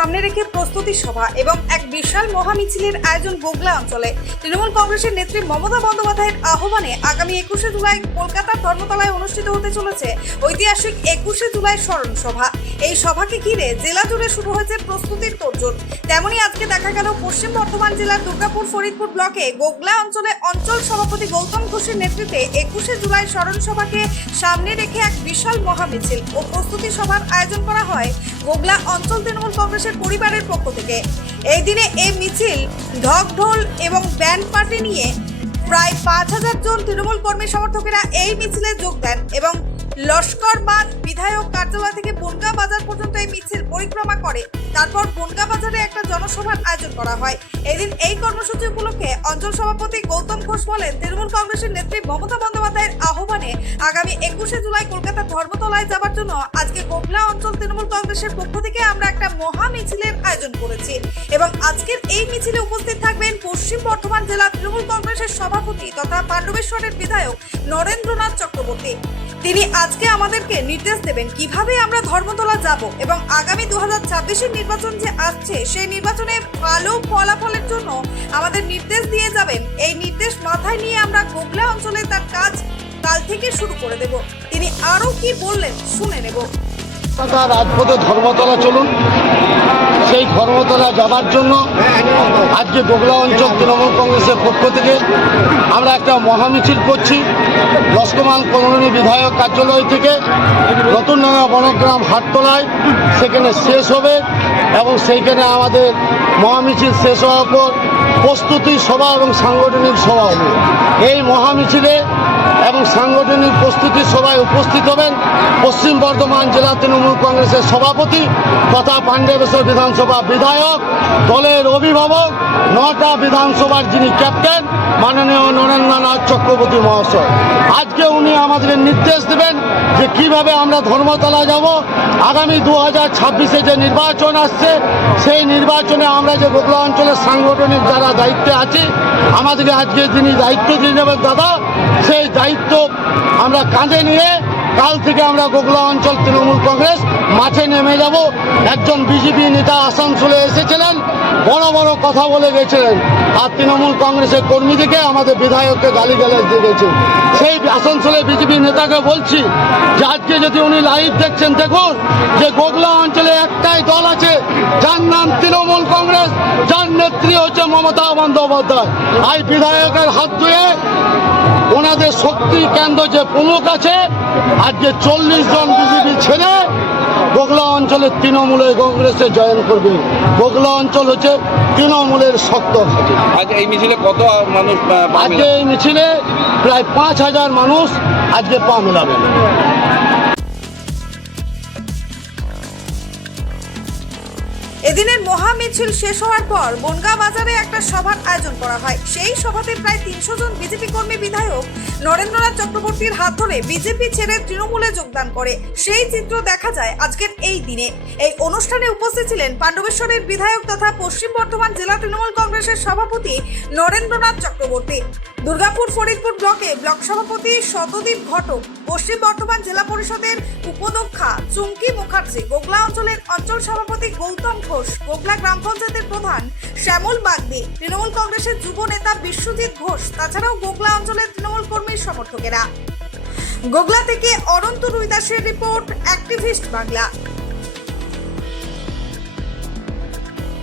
সামনে রেখে প্রস্তুতি সভা এবং এক বিশাল মহামিছিলের আয়োজন গোগলা অঞ্চলে। তৃণমূল কংগ্রেসের নেত্রী মমতা বন্দ্যোপাধ্যায়ের আহ্বানে আগামী 21শে জুলাই কলকাতার ধর্মতলায় অনুষ্ঠিত হতে চলেছে ঐতিহাসিক 21শে জুলাই স্মরণ সভা। এই সভাকে ঘিরে জেলা জুড়ে শুরু হয়েছে প্রস্তুতির তোড়জোড়। তেমনই আজকে দেখা গেল পশ্চিম বর্ধমান জেলার দুর্গাপুর ফরিদপুর ব্লকে গোগলা অঞ্চলে অঞ্চল সভাপতি গৌতম ঘোষের নেতৃত্বে 21শে জুলাই স্মরণ সভাকে সামনে রেখে এক বিশাল মহামিছিল ও প্রস্তুতি সভার আয়োজন করা হয় গোগলা অঞ্চল তৃণমূল কংগ্রেসের পরিবারের পক্ষ থেকে। এই দিনে এই মিছিল ঢক ঢোল এবং ব্যান্ড পার্টি নিয়ে প্রায় 5000 জন তৃণমূল কর্মী সমর্থকেরা এই মিছিলে যোগ দেন এবং লস্করবাদ বিধায়ক কার্যালয় থেকে বনগাঁ বাজার পর্যন্ত এই মিছিল পরিক্রমা করে। তারপর বনগাঁ বাজারে একটা জনসভার আয়োজন করা হয়। এদিন এই কর্মসূচি উপলক্ষে অঞ্চল সভাপতি গৌতম ঘোষ বলেন, তৃণমূল কংগ্রেসের নেত্রী মমতা বন্দ্যোপাধ্যায়ের আহ্বানে আগামী 21শে জুলাই কলকাতার ধর্মতলায় যাবার জন্য আজকে গোগলা অঞ্চল তৃণমূল কংগ্রেসের পক্ষ থেকে আমরা একটা মহা মিছিলের আয়োজন করেছি এবং আজকের এই মিছিলে উপস্থিত থাকবেন পশ্চিম বর্ধমান জেলা তৃণমূল কংগ্রেসের সভাপতি তথা পাণ্ডবেশ্বরের বিধায়ক নরেন্দ্রনাথ চক্রবর্তী। তিনি আজকে আমাদেরকে নির্দেশ দেবেন কিভাবে আমরা ধর্মতলা যাব এবং আগামী 2026-এর নির্বাচন যে আসছে সেই নির্বাচনে ভালো ফলাফলের জন্য আমাদের নির্দেশ দিয়ে যাবেন। এই নির্দেশ মাথায় নিয়ে আমরা গোগলা অঞ্চলে তার কাজ কাল থেকে শুরু করে দেব। তিনি আরো কি বললেন শুনে নেব। রাজপথে ধর্মতলা চলুন, সেই ধর্মতলা যাবার জন্য আজকে গোগলা অঞ্চল তৃণমূল কংগ্রেসের পক্ষ থেকে আমরা একটা মহামিছিল করছি। লস্করমান কলোনি বিধায়ক কার্যালয় থেকে নতুনডাঙ্গা বনগ্রাম হাটতলায় সেখানে শেষ হবে এবং সেইখানে আমাদের মহামিছিল শেষ হওয়ার পর প্রস্তুতি সভা এবং সাংগঠনিক সভা হবে। এই মহামিছিলে এবং সাংগঠনিক প্রস্তুতি সভায় উপস্থিত হবেন পশ্চিম বর্ধমান জেলা তৃণমূল কংগ্রেসের সভাপতি তথা পাণ্ডবেশ্বর বিধানসভা বিধায়ক, দলের অভিভাবক, 9টা বিধানসভার যিনি ক্যাপ্টেন মাননীয় নরেন্দ্রনাথ চক্রবর্তী মহাশয়। আজকে উনি আমাদের নির্দেশ দেবেন যে কিভাবে আমরা ধর্মতলা যাব। আগামী 2026-এ যে নির্বাচন আসছে সেই নির্বাচনে আমরা যে গোগলা অঞ্চলের সাংগঠনিক যারা দায়িত্বে আছি আমাদেরকে আজকে যিনি দায়িত্ব দিয়ে নেবেন দাদা, সেই দায়িত্ব আমরা কাঁধে নিয়ে কাল থেকে আমরা গোগলা অঞ্চল তৃণমূল কংগ্রেস মাঠে নেমে যাব। একজন বিজেপি নেতা আসানসোলে এসেছিলেন, বড় বড় কথা বলে গেছিলেন আর তৃণমূল কংগ্রেসের কর্মীদেরকে আমাদের বিধায়ককে গালিগালাজ দিয়ে গেছেন। সেই আসানসোলে বিজেপি নেতাকে বলছি যে আজকে যদি উনি লাইভ দেখছেন দেখুন যে গোগলা অঞ্চলে একটাই দল আছে যার নাম তৃণমূল কংগ্রেস, যার নেত্রী হচ্ছে মমতা বন্দ্যোপাধ্যায়। এই বিধায়কের হাত ধুয়ে ওনাদের শক্তি কেন্দ্র যে প্রমুখ আছে আজকে 40 জন বিজেপি ছেড়ে গোগলা অঞ্চলের তৃণমূলের কংগ্রেসে জয়েন করবে। গোগলা অঞ্চল হচ্ছে তৃণমূলের শক্ত ঘাঁটি। আজকে এই মিছিলে কত মানুষ? আজকে এই মিছিলে প্রায় 5000 মানুষ আজকে পা মেলাবেন। এদিনের মহা মিছিল শেষ হওয়ার পর বনগাঁ বাজারে একটা সভার আয়োজন করা হয়। সেই সভাতে প্রায় 300 জন বিজেপি কর্মী বিধায়ক নরেন্দ্রনাথ চক্রবর্তীর হাত ধরে বিজেপি ছেড়ে তৃণমূলে যোগদান করে। সেই চিত্র দেখা যায় আজকের এই দিনে। এই অনুষ্ঠানে উপস্থিত ছিলেন পাণ্ডবেশ্বরের বিধায়ক তথা পশ্চিম বর্ধমান জেলা তৃণমূল কংগ্রেসের সভাপতি নরেন্দ্রনাথ চক্রবর্তী, দুর্গাপুর ফরিদপুর ব্লকে ব্লক সভাপতি শতদীপ ঘটক, পশ্চিম বর্ধমান জেলা পরিষদের উপাধ্যক্ষা চুমকি মুখার্জি, গোগলা অঞ্চলের অঞ্চল সভাপতি গৌতম ঘোষ, গোগলা গ্রাম পঞ্চায়েতের প্রধান শ্যামল বাগদি, তৃণমূল কংগ্রেসের যুব নেতা বিশ্বজিৎ ঘোষ, তাছাড়াও গোগলা অঞ্চলের তৃণমূল কর্মীর সমর্থকেরা। গোগলা থেকে অনন্ত রুইদাসের রিপোর্ট, অ্যাক্টিভিস্ট বাংলা।